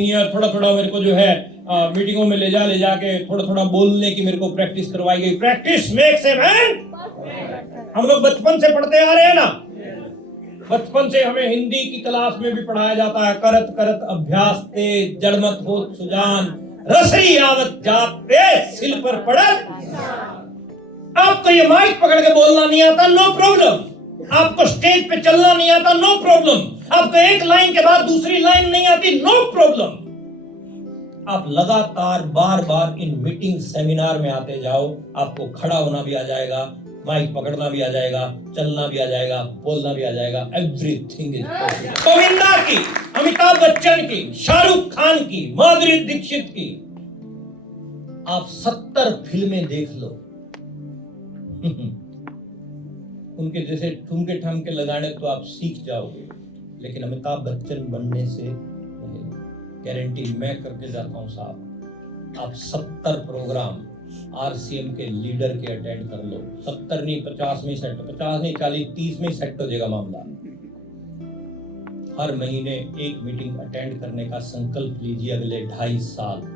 Senior, थोड़ा थोड़ा मेरे को जो है मीटिंगों में ले जाके थोड़ा थोड़ा बोलने की मेरे को प्रैक्टिस करवाई गई। Practice makes a man. हम लोग बचपन से पढ़ते आ रहे हैं ना, बचपन से हमें हिंदी की क्लास में भी पढ़ाया जाता है, करत करत अभ्यास ते जड़मत हो सुजान, रसरी आवत जाते सिल पर पड़त। आपको ये माइक पकड़ के बोलना नहीं आता, नो प्रॉब्लम। आपको स्टेज पे चलना नहीं आता, नो प्रॉब्लम। आपको एक लाइन के बाद दूसरी लाइन नहीं आती, नो प्रॉब्लम। आप लगातार बार बार इन मीटिंग सेमिनार में आते जाओ, आपको खड़ा होना भी आ जाएगा, माइक पकड़ना भी आ जाएगा, चलना भी आ जाएगा, बोलना भी आ जाएगा। Everything is possible. गोविंदा की, अमिताभ बच्चन की, शाहरुख खान की, माधुरी दीक्षित की, आप 70 फिल्में देख लो, उनके जैसे ठुमके ठामके लगाने तो आप सीख जाओगे, लेकिन अमिताभ बच्चन बनने से गारंटी मैं करके जाता हूं साहब, आप 70 प्रोग्राम आरसीएम के लीडर के अटेंड कर लो। 70 नहीं, 50 में सेट, 50 नहीं 40, 30 में सेट हो जाएगा मामला। हर महीने एक मीटिंग अटेंड करने का संकल्प लीजिए, अगले 2.5 साल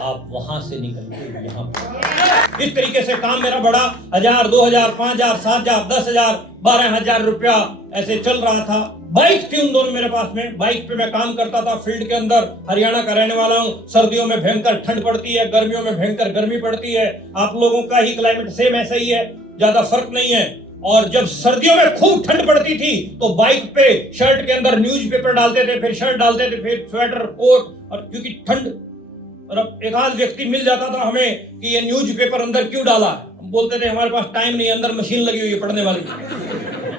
आप वहां से निकल के यहाँ पर। इस तरीके से काम मेरा बड़ा 1000, 2000, 5000, 7000, 10,000, 12,000 रुपया ऐसे चल रहा था। बाइक थी उन दोनों मेरे पास में, बाइक पे मैं काम करता था फील्ड के अंदर। हरियाणा का रहने वाला हूँ, सर्दियों में भयंकर ठंड पड़ती है, गर्मियों में भयंकर गर्मी पड़ती है। आप लोगों का ही क्लाइमेट सेम ऐसा ही है, ज्यादा फर्क नहीं है। और जब सर्दियों में खूब ठंड पड़ती थी तो बाइक पे शर्ट के अंदर न्यूज़पेपर डालते थे, फिर शर्ट डालते थे, फिर स्वेटर, कोट, और क्योंकि ठंड, और अब एक आध व्यक्ति मिल जाता था हमें कि ये न्यूज़पेपर अंदर क्यों डाला, हम बोलते थे हमारे पास टाइम नहीं, अंदर मशीन लगी हुई है पढ़ने वाली,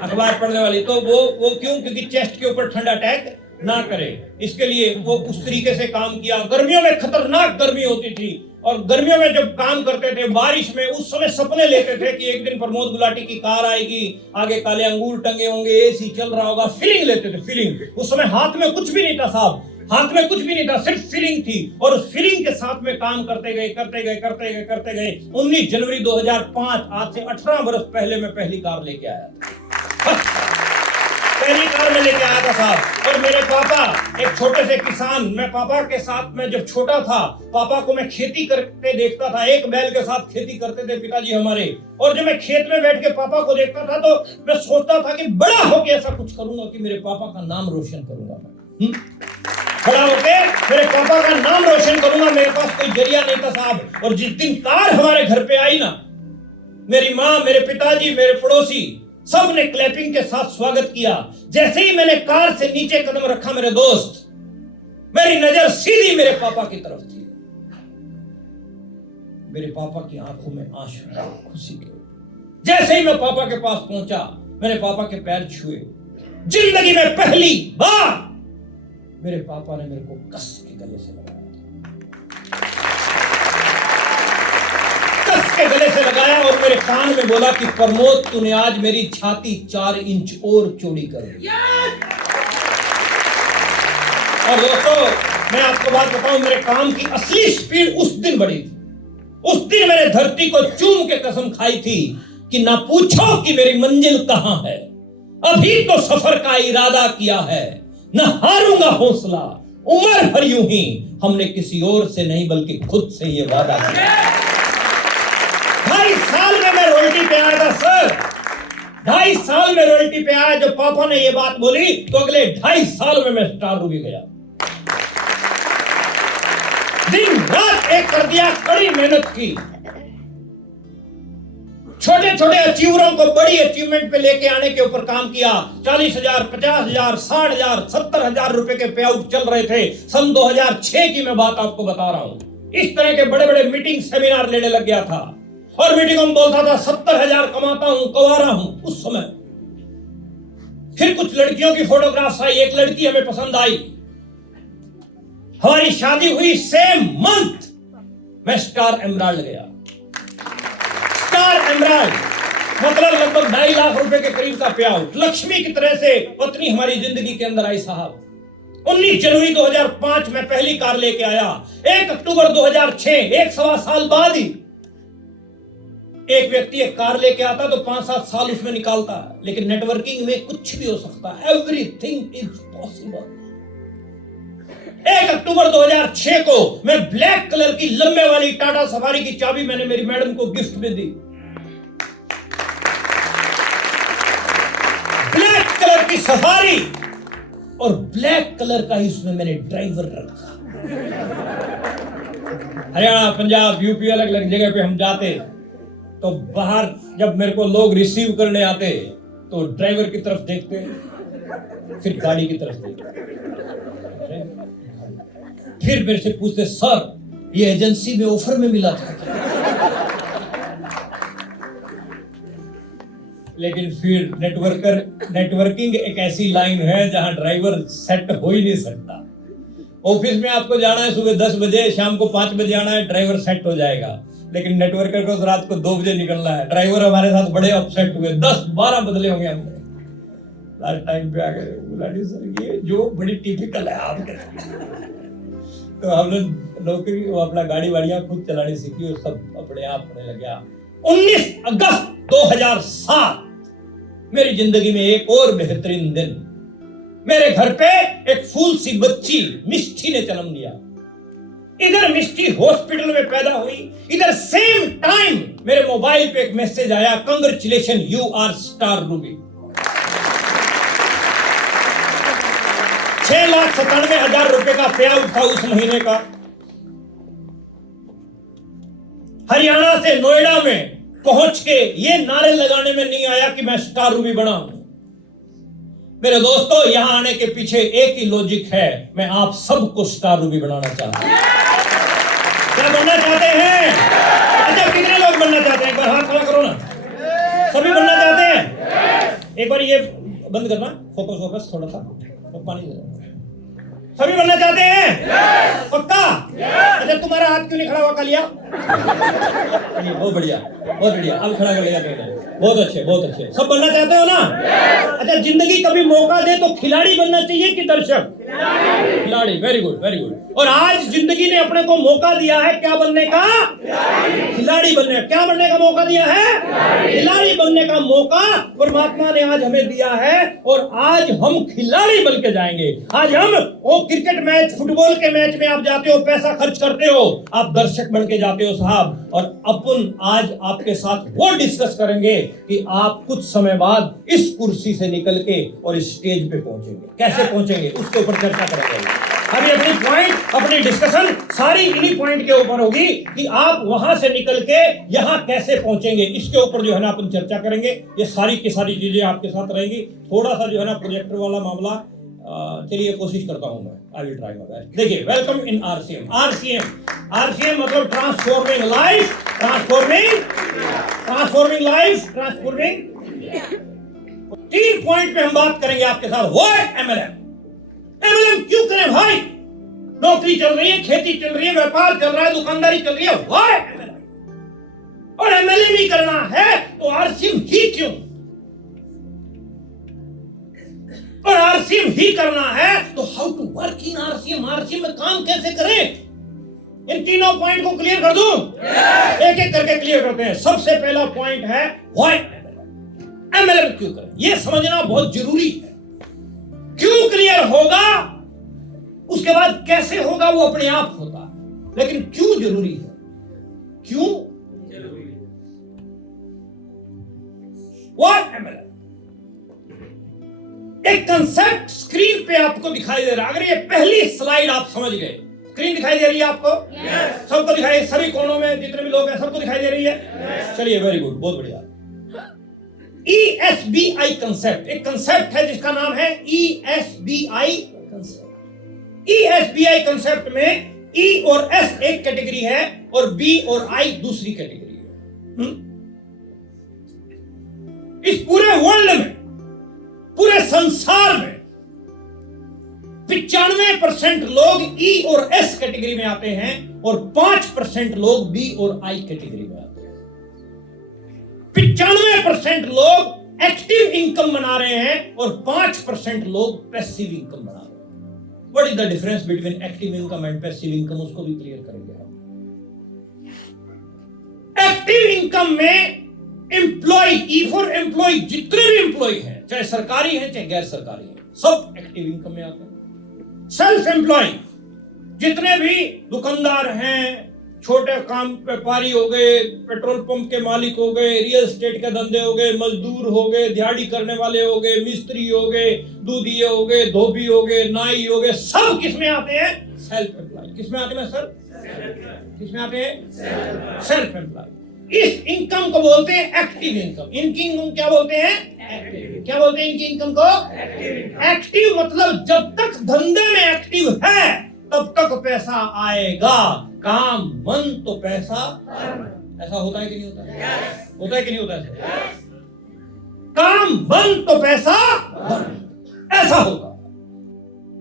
अखबार पढ़ने वाली। तो वो क्यों? क्योंकि चेस्ट के ऊपर ठंड अटैक ना करे, इसके लिए वो उस तरीके से काम किया। गर्मियों में खतरनाक गर्मी होती थी, और गर्मियों में जब काम करते थे बारिश में, उस समय सपने लेते थे कि एक दिन प्रमोद गुलाटी की कार आएगी, आगे काले अंगूर टंगे होंगे, एसी चल रहा होगा। फीलिंग लेते थे, फीलिंग। उस समय हाथ में कुछ भी नहीं था साहब, हाथ में कुछ भी नहीं था, सिर्फ फीलिंग थी, और उस फीलिंग के साथ में काम करते गए 19 जनवरी 2005, आज से 18 वर्ष पहले मैं पहली कार लेके आया था। पहली कार में लेके आया था साहब। और मेरे पापा एक छोटे से किसान, मैं पापा के साथ में जब छोटा था, पापा को मैं खेती करते देखता था, एक बैल के साथ खेती करते थे पिताजी हमारे। और जब मैं खेत में बैठ के पापा को देखता था तो मैं सोचता था कि बड़ा होके ऐसा कुछ करूंगा कि मेरे पापा का नाम रोशन करूंगा मैं। बड़ा होके मेरे पापा का नाम रोशन करूंगा। मेरे पास कोई जरिया नहीं था साहब। और जिस दिन कार हमारे घर पे आई ना, मेरी माँ, मेरे पिताजी, मेरे पड़ोसी, सब ने क्लैपिंग के साथ स्वागत किया। जैसे ही मैंने कार से नीचे कदम रखा मेरे दोस्त, मेरी नजर सीधी मेरे पापा की तरफ थी। मेरे पापा की आंखों में आंसू, खुशी के। जैसे ही मैं पापा के पास पहुंचा, मैंने पापा के पैर छुए। जिंदगी में पहली बार मेरे पापा ने मेरे को कस के गले से लगाया, कस के गले से लगाया और मेरे कान में बोला कि प्रमोद, तूने आज मेरी छाती 4 इंच और चौड़ी कर दी। और दोस्तों, मैं आपको बात बताऊं, मेरे काम की असली स्पीड उस दिन बढ़ी थी। उस दिन मैंने धरती को चूम के कसम खाई थी कि ना पूछो कि मेरी मंजिल कहां है, अभी तो सफर का इरादा किया है, न हारूंगा हौसला, उम्र भर यूं ही। हमने किसी और से नहीं बल्कि खुद से ये वादा किया। 2.5 साल में मैं रॉयल्टी पे आया था सर, 2.5 साल में रॉयल्टी पे आया। जब पापा ने ये बात बोली तो अगले 2.5 साल में मैं स्टार रूबी गया। दिन रात एक कर दिया, कड़ी मेहनत की। छोटे छोटे अचीवरों को बड़ी अचीवमेंट पे लेके आने के ऊपर काम किया। 40,000, 50,000, 60,000, 70,000 रुपए के पे आउट चल रहे थे। सन 2006 की मैं बात आपको बता रहा हूं। इस तरह के बड़े बड़े मीटिंग सेमिनार लेने लग गया था, और मीटिंगों में बोलता था 70,000 कमाता हूं, कवारा हूं उस समय। फिर कुछ लड़कियों की फोटोग्राफ्स आई, एक लड़की हमें पसंद आई, हमारी शादी हुई सेम मंथ, मैं स्टार एमराल्ड गया। स्टार एमराल्ड मतलब लगभग 2.5 लाख रुपए के करीब का पे आउट। लक्ष्मी की तरह से पत्नी हमारी जिंदगी के अंदर आई साहब। 19 जनवरी 2005 में पहली कार लेके आया। 1 अक्टूबर 2006, 1.25 साल बाद ही एक व्यक्ति एक कार लेके आता तो 5-7 साल उसमें निकालता है। लेकिन नेटवर्किंग में कुछ भी हो सकता है, एवरीथिंग इज पॉसिबल। 1 अक्टूबर 2006 को मैं ब्लैक कलर की लंबे वाली टाटा सफारी की चाबी मैंने मेरी मैडम को गिफ्ट में दी। ब्लैक कलर की सफारी और ब्लैक कलर का ही उसमें मैंने ड्राइवर रखा। हरियाणा, पंजाब, यूपी अलग अलग जगह पे हम जाते तो बाहर जब मेरे को लोग रिसीव करने आते तो ड्राइवर की तरफ देखते, फिर गाड़ी की तरफ देखते, फिर मेरे से पूछते, सर ये एजेंसी में ऑफर में मिला था। लेकिन फिर नेटवर्किंग एक ऐसी लाइन है जहां ड्राइवर सेट हो ही नहीं सकता। ऑफिस में आपको जाना है सुबह 10 बजे, शाम को 5 बजे आना है, ड्राइवर सेट हो जाएगा। लेकिन नेटवर्कर को रात को 2 बजे निकलना है। ड्राइवर हमारे साथ बड़े अपसेट हुए, 10-12 बदले होंगे हमने। लास्ट टाइम पे आ गए, बोला सर ये जो बड़ी टिपिकल है आपके। तो हमने नौकरी अपना गाड़ी वाड़ियां खुद चलानी सीखी और सब अपने आप होने लगा। 19 अगस्त 2007 मेरी जिंदगी में एक और बेहतरीन दिन। मेरे घर पे एक फूल सी बच्ची मिष्टी ने जन्म दिया। इधर मिष्टी हॉस्पिटल में पैदा हुई, इधर सेम टाइम मेरे मोबाइल पे एक मैसेज आया, congratulation you are star ruby. 6,97,000 रुपए का पे आउट था उस महीने का। हरियाणा से नोएडा में पहुंच के ये नारे लगाने में नहीं आया कि मैं स्टार रूबी बना हूं। मेरे दोस्तों, यहां आने के पीछे एक ही लॉजिक है, मैं आप सबको स्टार रूबी बनाना चाहता हूं। क्या बनना चाहते हैं? अच्छा, कितने लोग बनना चाहते हैं? एक बार हाथ खड़ा करो ना। सभी बनना चाहते हैं? एक बार ये बंद करना, फोकस थोड़ा सा, तो पानी दे दो। सभी बनना चाहते हैं? पक्का? अच्छा, तुम्हारा हाथ क्यों नहीं खड़ा हुआ कालिया? बहुत बढ़िया, बहुत बढ़िया। अब खड़ा कर लिया, बहुत अच्छे, बहुत अच्छे। सब बनना चाहते हो ना? अच्छा, जिंदगी कभी मौका दे तो खिलाड़ी बनना चाहिए कि दर्शक? खिलाड़ी। Very good, very good. और आज जिंदगी ने अपने को मौका दिया है क्या बनने का? खिलाड़ी बनने का। क्या बनने का मौका दिया है? खिलाड़ी बनने का मौका परमात्मा ने आज हमें दिया है और आज हम खिलाड़ी बन के जाएंगे। आज हम वो क्रिकेट मैच, फुटबॉल के मैच में आप जाते हो, पैसा खर्च करते हो, आप दर्शक बन के जाते हो साहब। और अपन आज आपके साथ वो डिस्कस करेंगे कि आप कुछ समय बाद इस कुर्सी से निकल के और इस स्टेज पे पहुंचेंगे। कैसे पहुंचेंगे उसके ऊपर चर्चा करेंगे। अभी अपनी पॉइंट, अपनी डिस्कशन सारी इन्हीं पॉइंट के ऊपर होगी कि आप वहां से निकल के यहां कैसे पहुंचेंगे। इसके ऊपर जो है ना अपन चर्चा करेंगे। ये सारी की सारी चीजें आपके साथ रहेंगी। थोड़ा सा जो है ना प्रोजेक्टर वाला मामला, चलिए कोशिश करता हूं मैं। I will try my best. देखिए, वेलकम इन आरसीएम। आरसीएम मतलब transforming life, transforming life, transforming. 3 point पे हम बात करेंगे आपके साथ। What MLM? एमएलएम क्यों करें भाई? नौकरी चल रही है, खेती चल रही है, व्यापार चल रहा है, दुकानदारी चल रही है, व्हाट एमएलएम? और एमएलएम ही करना है तो आरसीएम ही क्यों? और आरसीएम ही करना है तो how to work in RCM? RCM में काम कैसे करें? इन तीनों पॉइंट को क्लियर कर दूं? एक एक करके क्लियर करते हैं। सबसे पहला पॉइंट है व्हाई एमएलएम क्यों करें, यह समझना बहुत जरूरी है। क्यों क्लियर होगा, उसके बाद कैसे होगा वो अपने आप होता है, लेकिन क्यों जरूरी है? क्यों जरूरी है? What MLM? एक कंसेप्ट स्क्रीन पे आपको दिखाई दे रहा है। अगर ये पहली स्लाइड आप समझ गए, स्क्रीन दिखाई दे रही है आपको? सबको दिखाई, सभी कोनों में जितने भी लोग हैं सबको दिखाई दे रही है? चलिए, वेरी गुड, बहुत बढ़िया। ESBI कंसेप्ट, एक कंसेप्ट है जिसका नाम है ESBI कंसेप्ट। ESBI कंसेप्ट में E और S एक कैटेगरी है और B और I दूसरी कैटेगरी है। इस पूरे वर्ल्ड में, पूरे संसार में 95% लोग E और S कैटेगरी में आते हैं और 5% लोग B और I कैटेगरी में आते हैं। 95% लोग एक्टिव इनकम बना रहे हैं और 5% लोग पैसिव इनकम बना रहे हैं। What is the difference between active income and passive income, उसको भी क्लियर करेंगे हम। एक्टिव इनकम में एम्प्लॉय, ई फॉर एम्प्लॉय, जितने भी एम्प्लॉय हैं, चाहे सरकारी हैं चाहे गैर सरकारी हैं, सब एक्टिव इनकम में आते हैं। सेल्फ एम्प्लॉय जितने भी दुकानदार हैं, छोटे काम व्यापारी हो गए, पेट्रोल पंप के मालिक हो गए, रियल एस्टेट के धंधे हो गए, मजदूर हो गए, दिहाड़ी करने वाले हो गए, मिस्त्री हो गए, दूधिये हो गए, धोबी हो गए, नाई हो गए, सब किस में आते हैं? Self employ. किस में आते हैं सर? किस में आते हैं? Self employ. इस इनकम को बोलते हैं एक्टिव इनकम। इनकी इनकम क्या बोलते हैं? एक्टिव। क्या बोलते हैं इनकी इनकम को? एक्टिव मतलब जब तक धंधे में एक्टिव है तब तक पैसा आएगा। काम बंद तो पैसा। ऐसा होता है कि नहीं होता है? होता है कि नहीं होता है? काम बंद तो पैसा बंद। ऐसा होगा।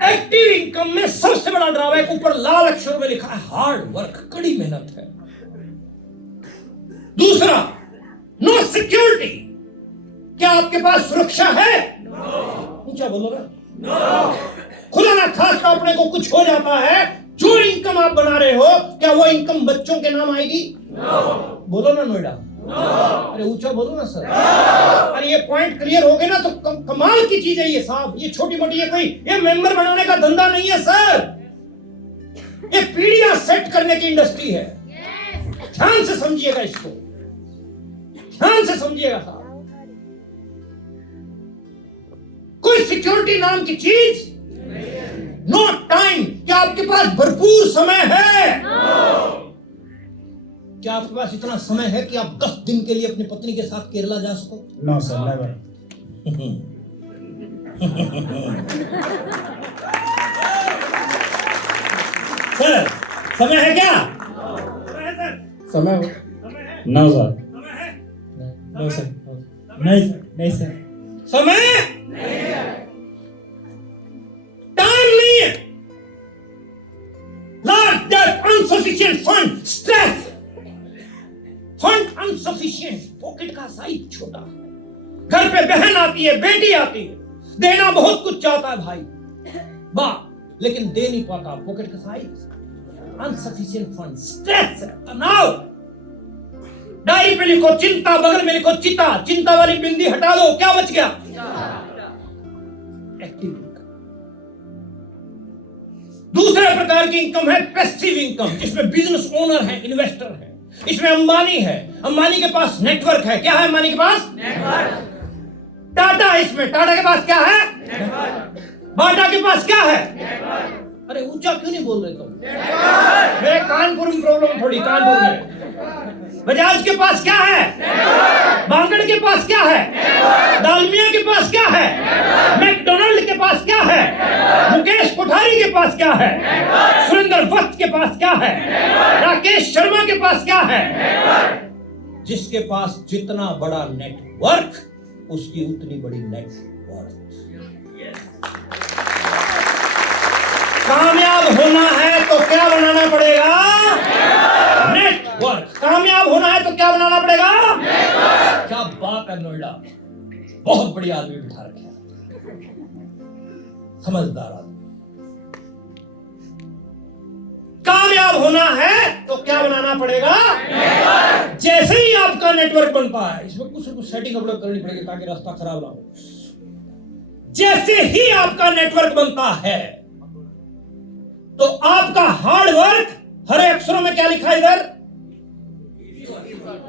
एक्टिव इनकम में सबसे बड़ा ड्रॉबैक ऊपर लाल अक्षरों में लिखा है हार्ड वर्क, कड़ी मेहनत है। दूसरा, नो सिक्योरिटी। क्या आपके पास सुरक्षा है? ऊंचा बोलो ना। खुदा ना खास्ता अपने को कुछ हो जाता है, जो इनकम आप बना रहे हो क्या वो इनकम बच्चों के नाम आएगी? बोलो ना नोएडा। अरे ऊंचा बोलो ना सर। अरे ये पॉइंट क्लियर हो गए ना तो कमाल की चीज है ये साहब। ये छोटी मोटी ये मेंबर बनाने का धंधा नहीं है सर, ये पीढ़ियां सेट करने की इंडस्ट्री है। ध्यान से समझिएगा इसको, ध्यान से समझिएगा साहब। कोई सिक्योरिटी नाम की चीज, नो टाइम। क्या आपके पास भरपूर समय है? क्या आपके पास इतना समय है कि आप 10 दिन के लिए अपनी पत्नी के साथ केरला जा सको? No sir, never. सर समय है क्या? समय नो सर, नो सर, नहीं सर, नहीं सर, समय टाइम नहीं है। Large debt, insufficient fund, stress. Fund insufficient, pocket का साइज छोटा। घर पे बहन आती है, बेटी आती है, देना बहुत कुछ चाहता है भाई बाप, लेकिन दे नहीं पाता, पॉकेट का साइज। अनसफिशिएंट फंड, स्ट्रेस, तनाव। डायरी पे लिखो चिंता, बगल में लिखो चिता। चिंता वाली बिंदी हटा दो, क्या बच गया? एक्टिव। दूसरे प्रकार की इनकम है पैसिव इनकम, जिसमें बिजनेस ओनर है, इन्वेस्टर है। इसमें अंबानी है, अंबानी के पास नेटवर्क है। क्या है अंबानी के पास? नेटवर्क। टाटा है इसमें, टाटा के पास क्या है? नेटवर्क। बाटा के पास क्या है? नेटवर्क। अरे ऊंचा क्यों नहीं बोल रहे तुम? मेरे कानपुर में प्रॉब्लम थोड़ी, कानपुर में। बजाज के पास क्या है? बांगड़ के पास क्या है? दालमिया के पास क्या है? मैकडोनाल्ड के पास क्या है? मुकेश कोठारी के पास क्या है? सुरेंद्र वक्त के पास क्या है? राकेश शर्मा के पास क्या है? जिसके पास जितना बड़ा नेटवर्क उसकी उतनी बड़ी नेटवर्क। कामयाब होना है तो क्या बनाना पड़ेगा? नेटवर्क। कामयाब होना है तो क्या बनाना पड़ेगा? नेटवर्क। क्या बात है नोएडा, बहुत बड़ी आदमी बिठा रखे हैं, समझदार आदमी। कामयाब होना है तो क्या बनाना पड़ेगा? नेटवर्क। जैसे ही आपका नेटवर्क बनता है, इसमें कुछ न कुछ सेटिंग अपलोड करनी पड़ेगी ताकि रास्ता खराब ना हो। जैसे ही आपका नेटवर्क बनता है तो आपका हार्ड वर्क, हरे अक्षरों में क्या लिखा है इधर?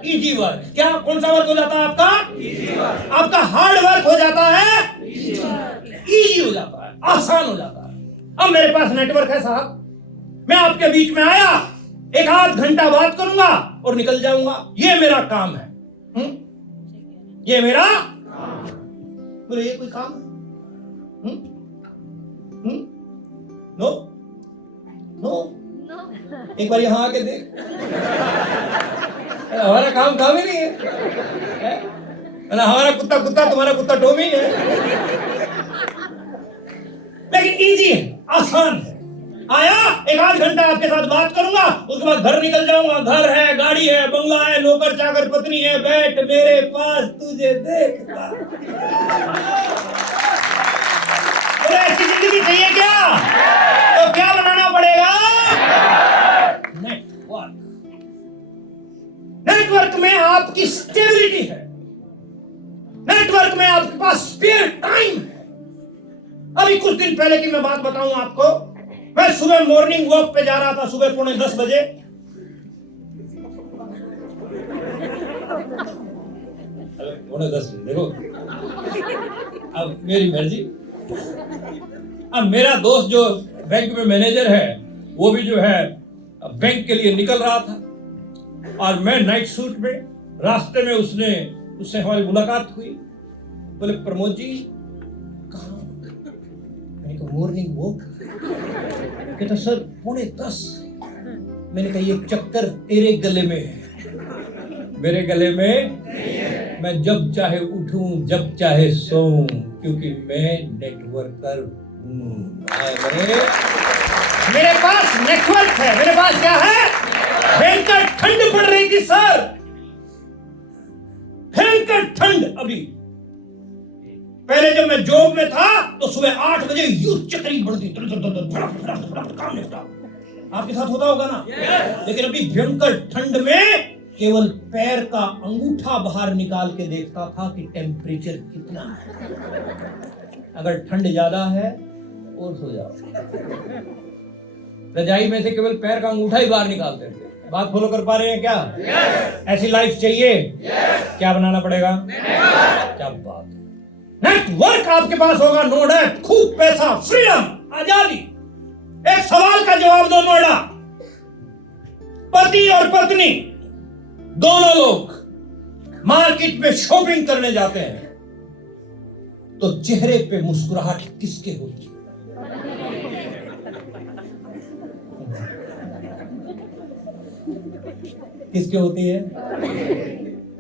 Easy work. क्या कौन सा वर्क हो जाता है आपका? Easy work. आपका हार्ड वर्क हो जाता है इजी हो जाता है, आसान हो जाता है। अब मेरे पास नेटवर्क है साहब, मैं आपके बीच में आया, 1-8 घंटा बात करूंगा और निकल जाऊंगा। ये मेरा काम है। ये मेरा बोले ये कोई काम? नो नो, एक बार यहां आके देख, हमारा काम ही नहीं है। हमारा कुत्ता तुम्हारा कुत्ता टोमी है। लेकिन इजी है, आसान है। आया, 1-8 घंटा आपके साथ बात करूंगा, उसके बाद घर निकल जाऊंगा। घर है, गाड़ी है, बंगला है, नौकर चाकर पत्नी है, बैठ मेरे पास तुझे देखता। ऐसी जिंदगी चाहिए क्या? तो क्या बनाना पड़ेगा? नेटवर्क। नेटवर्क में आपकी स्टेबिलिटी है, नेटवर्क में आपके पास स्पेयर टाइम है। अभी कुछ दिन पहले की मैं बात बताऊं आपको, मैं सुबह मॉर्निंग वॉक पे जा रहा था, सुबह 9:45 बजे। पौने 10 बजे, देखो अब मेरी मर्जी। अब मेरा दोस्त जो बैंक में मैनेजर है, वो भी जो है बैंक के लिए निकल रहा था, और मैं नाइट सूट में। रास्ते में उससे हमारी मुलाकात हुई। बोले, प्रमोद जी कहाँ? मैंने कहा मॉर्निंग वॉक। कहता सर 9:45। मैंने कहा ये चक्कर तेरे गले में है, मेरे गले में। मैं जब चाहे उठूं, जब चाहे सोऊं, क्योंकि मैं नेटवर्कर हूं। मेरे पास नेटवर्क है। मेरे पास क्या है? भयंकर ठंड पड़ रही थी सर, भयंकर ठंड। अभी पहले जब मैं जॉब में था तो सुबह 8 बजे यूं चक्री बढ़ती, काम निपटा। आपके साथ होता होगा ना? लेकिन अभी भयंकर ठंड में केवल पैर का अंगूठा बाहर निकाल के देखता था कि टेम्परेचर कितना है। अगर ठंड ज्यादा है और सो जाओ। रजाई में से केवल पैर का अंगूठा ही बाहर निकालते थे। बात फॉलो कर पा रहे हैं क्या? ऐसी लाइफ चाहिए? क्या बनाना पड़ेगा? क्या बात है। नेटवर्क आपके पास होगा, नो डाउट। खूब पैसा, फ्रीडम, आजादी। एक सवाल का जवाब दो नोएडा। पति और पत्नी दोनों लोग मार्केट में शॉपिंग करने जाते हैं, तो चेहरे पे मुस्कुराहट किसके होती है? किसके होती है?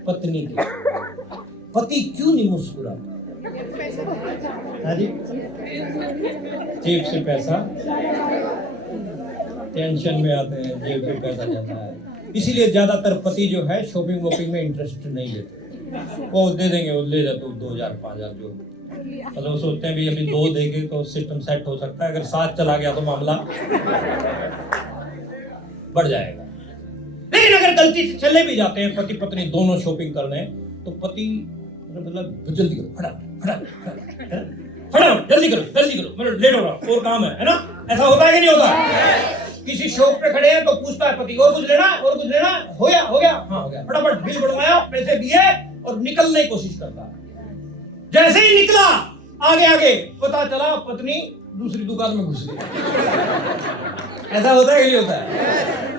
पत्नी की। पति क्यों नहीं मुस्कुराता? हाँ जी, जेब से पैसा, टेंशन में आते हैं, जेब से पैसा जाता है। इसीलिए ज्यादातर पति जो है शॉपिंग वॉपिंग में इंटरेस्ट नहीं लेते। वो दे देंगे, वो ले जाते 2000 5000 जो, मतलब सोचते हैं भी अभी 2 देंगे तो सिस्टम सेट हो सकता है। अगर 7 चला गया तो मामला बढ़ जाएगा। लेकिन अगर गलती से चले भी जाते हैं पति पत्नी दोनों शॉपिंग करने, तो पति मतलब जल्दी करो, फटाफट जल्दी करो, मतलब लेट हो रहा, और काम है ना? ऐसा होता है कि नहीं होता? किसी शॉप पे खड़े हैं तो पूछता है पति, और कुछ लेना? हो गया? हाँ हो गया। फटाफट बिल बनवाया, पैसे दिए और निकलने की कोशिश करता है। जैसे ही निकला आगे पता चला पत्नी दूसरी दुकान में घुस गई। ऐसा होता है कि नहीं होता है?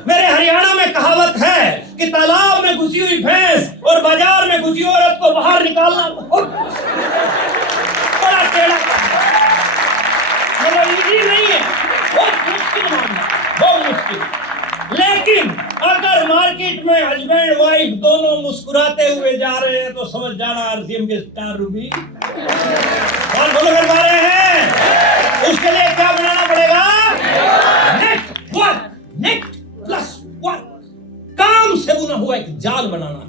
मेरे हरियाणा में कहावत है कि तालाब में घुसी हुई भैंस और बाजार में घुसी औरत को बाहर निकालना बहुत बड़ा टेढ़ा काम है। मतलब इजी नहीं है, बहुत मुश्किल मामला, बहुत मुश्किल। लेकिन अगर मार्केट में हस्बैंड वाइफ दोनों मुस्कुराते हुए जा रहे हैं तो समझ जाना आरसीएम के स्टार रूबी कौन फॉलो कर पा रहे हैं। उसके लिए क्या बनाना पड़ेगा? Network, net plus work. काम से बुना हुआ एक जाल बनाना है।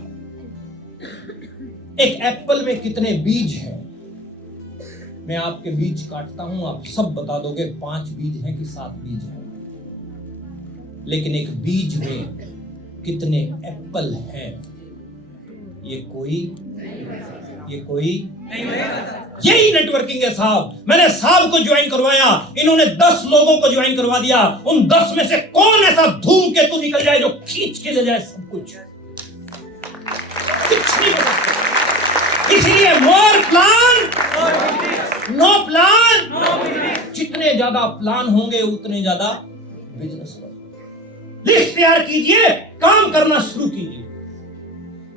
एक एप्पल में कितने बीज हैं? मैं आपके बीज काटता हूं, आप सब बता दोगे 5 बीज हैं कि 7 बीज हैं। लेकिन एक बीज में कितने एप्पल हैं? ये कोई यही नेटवर्किंग है साहब। मैंने साहब को ज्वाइन करवाया, इन्होंने 10 लोगों को ज्वाइन करवा दिया। उन 10 में से कौन ऐसा धूमकेतु निकल जाए जो खींच के ले जाए सब कुछ नहीं हो सकता। इसलिए मोर प्लान नो प्लान। जितने ज्यादा प्लान होंगे उतने ज्यादा बिजनेस होगा। लिस्ट तैयार कीजिए, काम करना शुरू कीजिए।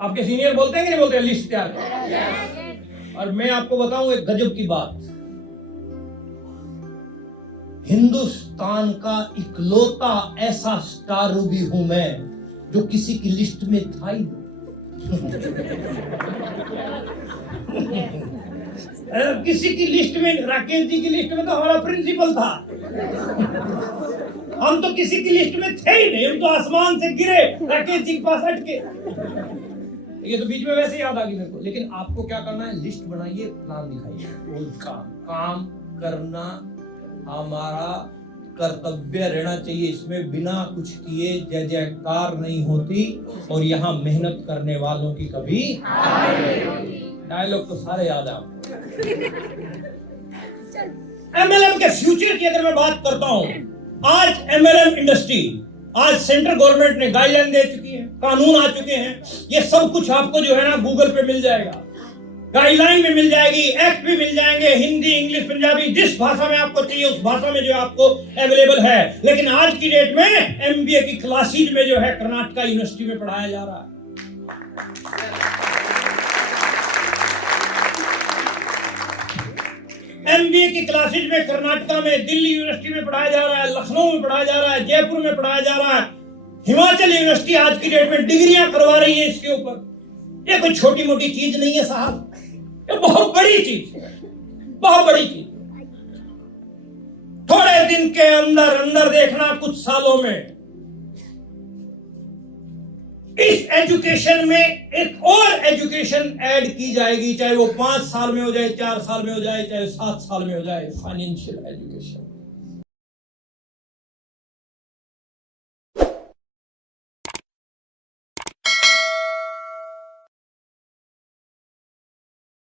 आपके सीनियर बोलते हैं कि नहीं बोलते हैं लिस्ट तैयार करो। और मैं आपको बताऊं एक गजब की बात, हिंदुस्तान का इकलौता ऐसा स्टार रूबी हूं मैं जो किसी की लिस्ट में था ही किसी की लिस्ट में, राकेश जी की लिस्ट में तो हमारा प्रिंसिपल था। हम तो किसी की लिस्ट में थे ही नहीं, हम तो आसमान से गिरे राकेश जी के पास अटके। ये तो बीच में वैसे याद आ गई मेरे को। लेकिन आपको क्या करना है? लिस्ट बनाइए, प्लान दिखाइए और काम करना हमारा कर्तव्य रहना चाहिए। इसमें बिना कुछ किए जय जयकार नहीं होती और यहाँ मेहनत करने वालों की कभी डायलॉग तो सारे याद है आपको। एमएलएम के फ्यूचर की अगर मैं बात करता हूं, आज MLM इंडस्ट्री, आज सेंट्रल गवर्नमेंट ने गाइडलाइन दे चुकी है, कानून आ चुके हैं, ये सब कुछ आपको जो है ना गूगल पे मिल जाएगा, गाइडलाइन भी मिल जाएगी, एक्ट भी मिल जाएंगे, हिंदी, इंग्लिश, पंजाबी, जिस भाषा में आपको चाहिए उस भाषा में जो आपको अवेलेबल है। लेकिन आज की डेट में MBA की क्लासेज में जो है कर्नाटका यूनिवर्सिटी में पढ़ाया जा रहा है। MBA की क्लासेज में कर्नाटका में, दिल्ली यूनिवर्सिटी में पढ़ाया जा रहा है, लखनऊ में पढ़ाया जा रहा है, जयपुर में पढ़ाया जा रहा है, हिमाचल यूनिवर्सिटी आज की डेट में डिग्रियां करवा रही है इसके ऊपर। ये कोई छोटी मोटी चीज नहीं है साहब, ये बहुत बड़ी चीज है, बहुत बड़ी चीज। थोड़े दिन के अंदर अंदर देखना, कुछ सालों में इस एजुकेशन में एक और एजुकेशन ऐड की जाएगी, चाहे वो 5 साल में हो जाए, 4 साल में हो जाए, चाहे 7 साल में हो जाए, फाइनेंशियल एजुकेशन।